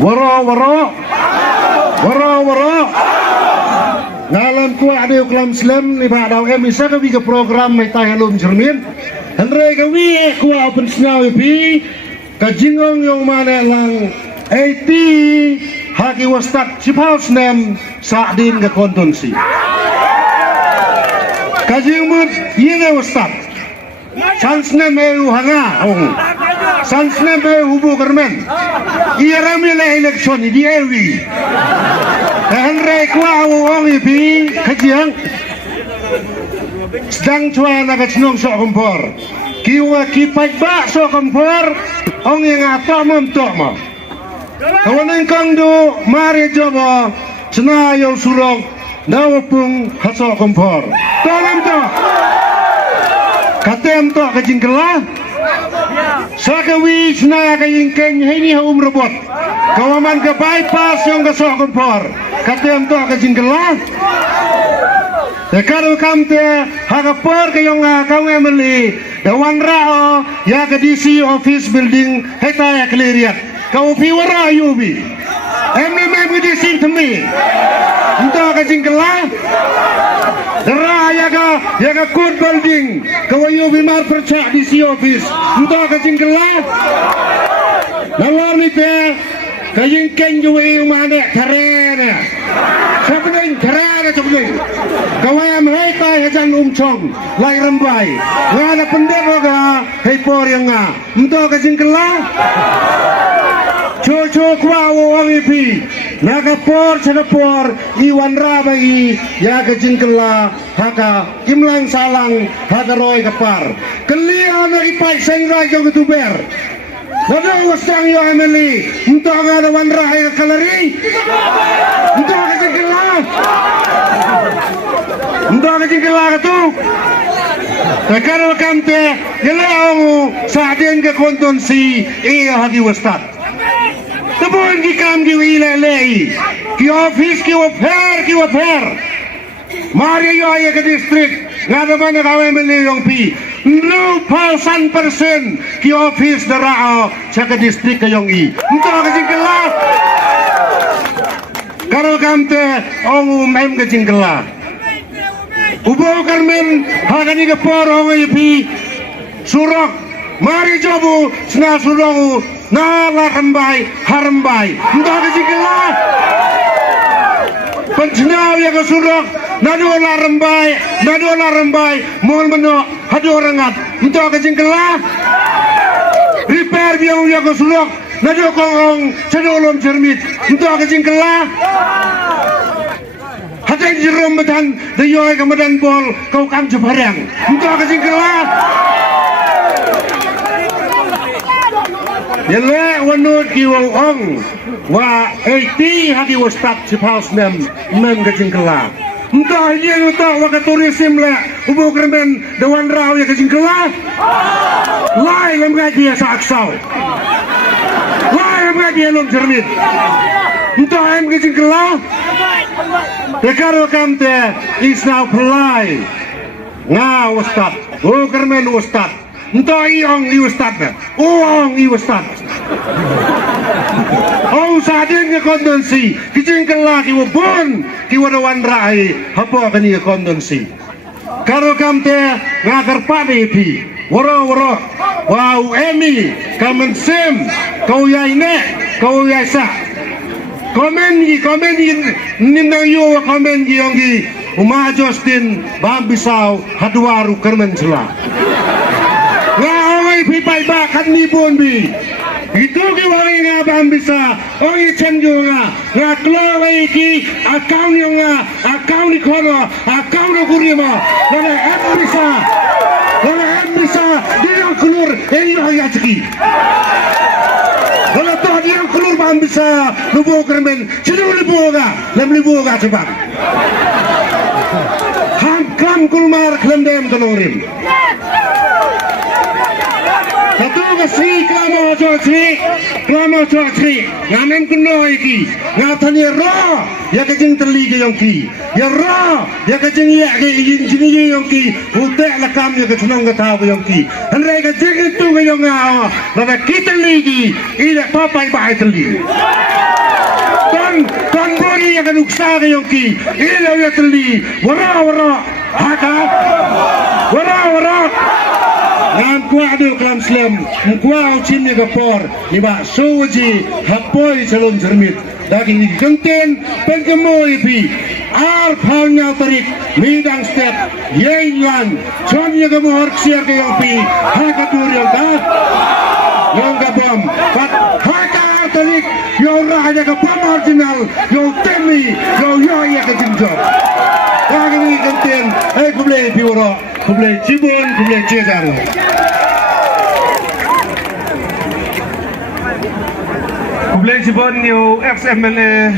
Waro. Ngalam ku ada uklam Islam ni ba daw emisa ka biga program may tayo halom cermin. Andre ka wi ku open snow pi ka jingong yung mana lang 80 haki wastak sipaus nem sa din ka kontonsi. Ka jingmut yene wastak. Sans nem eu hanga ong. Sans nem eu hubu kermen. Irami le election di ewi. Henry kuah uang ipi kajian sedang cuai nak cenung sok kompor kiwa kipai bak sok kompor ong yang atok memtok ma kawan engkang do mari jobo cena yang surong dawapung hasok kompor tolong to katem to kajingkelah sakawi cena kajingkeng ini rebot kawaman ke bypass yang kesok kompor katem to kajingkelah kalau kamte hagapor ke yang kawe meli dawan rao ya ke DC office building heta ya kleriat kau piwara yubi emni mem ke DC temi untuk kajingkelah ra ya ke good building kau yubi mar percak DC office untuk kajingkelah lawan itu kajingkeng juwe mana karena sebenarnya karena sebenarnya kawai mereka hejan umcong lai rembai ngana pendek ga hepor yang nga untuk kajingkelah cucu kwa wong ipi nakapor sakapor iwan rabai ya kajingkelah haka kimlang salang haka roy kapar kelia na ipai sengrai jong ketuber Wala wasang yo Emily, untuk ada wan rahay kalari, untuk kajingkelah tu. Kalau kamte, jelang sahaja ke kontonsi, hagi wastat. Tepun ki kam ki wilayah, ki office ki wafer. Mari yo ayah ke distrik, ngada mana kau Emily yang pi. 1,000% ki office darao sa ka district kayong i. Untuk kajingkelah. Kalau kamte ong mem kajingkelah. Ubo karmen hagani ka por ong ipi surok mari jobu sna surongu na lakambay harambai. Untuk kajingkelah. Pencenaw ya ka surok nadola rambai mol meno hadu orangat untuk kajingkelah repair biang ya ka surok nado kong cedolom cermit untuk kajingkelah hatai jerom betan dayoy kamadan bol kau kam jebarang untuk kajingkelah yele wanut kiwang ong wa 80 hagi wastat sipaus nem kajingkelah entah dia entah waka tourism le ubo kermen dewan rau ya kajingkelah lai lem gaji saksau lai lem gaji lom cermit entah em kajingkelah dekaro kamte is now pelai nga wastat ubo kermen wastat entah iong i wastat uong i wastat oh sadin ke kondensi kajingkelah ki wabon ki wadawan rai hapo kani kondensi karo kamte ngagar pade pi woro wow emi kamen sem kau yaine kau yasa komen gi ninang yo komen gi yongi uma Justin bambisau hadwaru kermen sela ngawai pi pai ba kan ni bonbi itu ki wangi nga bambisa ongi chenjo nga klawai ki account yo nga account ni kono account no kurima nana ambisa dia kulur eyo yatki wala to dia kulur bambisa lubo kermen chidu libo ga coba ham kam kulmar klem dem tolongrim satu kasih kelama cuaci ngamen kuno iki ngatani ro ya kajing terli ke yongki ya ro ya kajing ya ke jini yongki utek lakam ya kecenong ke tahu yongki henry kajing itu ke yonga nada kita lagi ila papai bai terli ton boni yang uksa kayong ki ilaw yatli wara haka wara Nam kuah adu kelam Islam, kuah ucin ni kapor, ni ba soji hapoi calon cermit. Daging ni genten penggemoi pi, ar palnya tarik midang step, yelan, connya kemohor siar ke yang pi, haka turiang ka, yang kabam, pat haka tarik, yang raja kapam marginal, yang temi, yang ya ke jinjot. Daging ni genten, kublai piwara. Kublai Cibun, kublai Cedang. Kublai Cibun, yung ex-MLA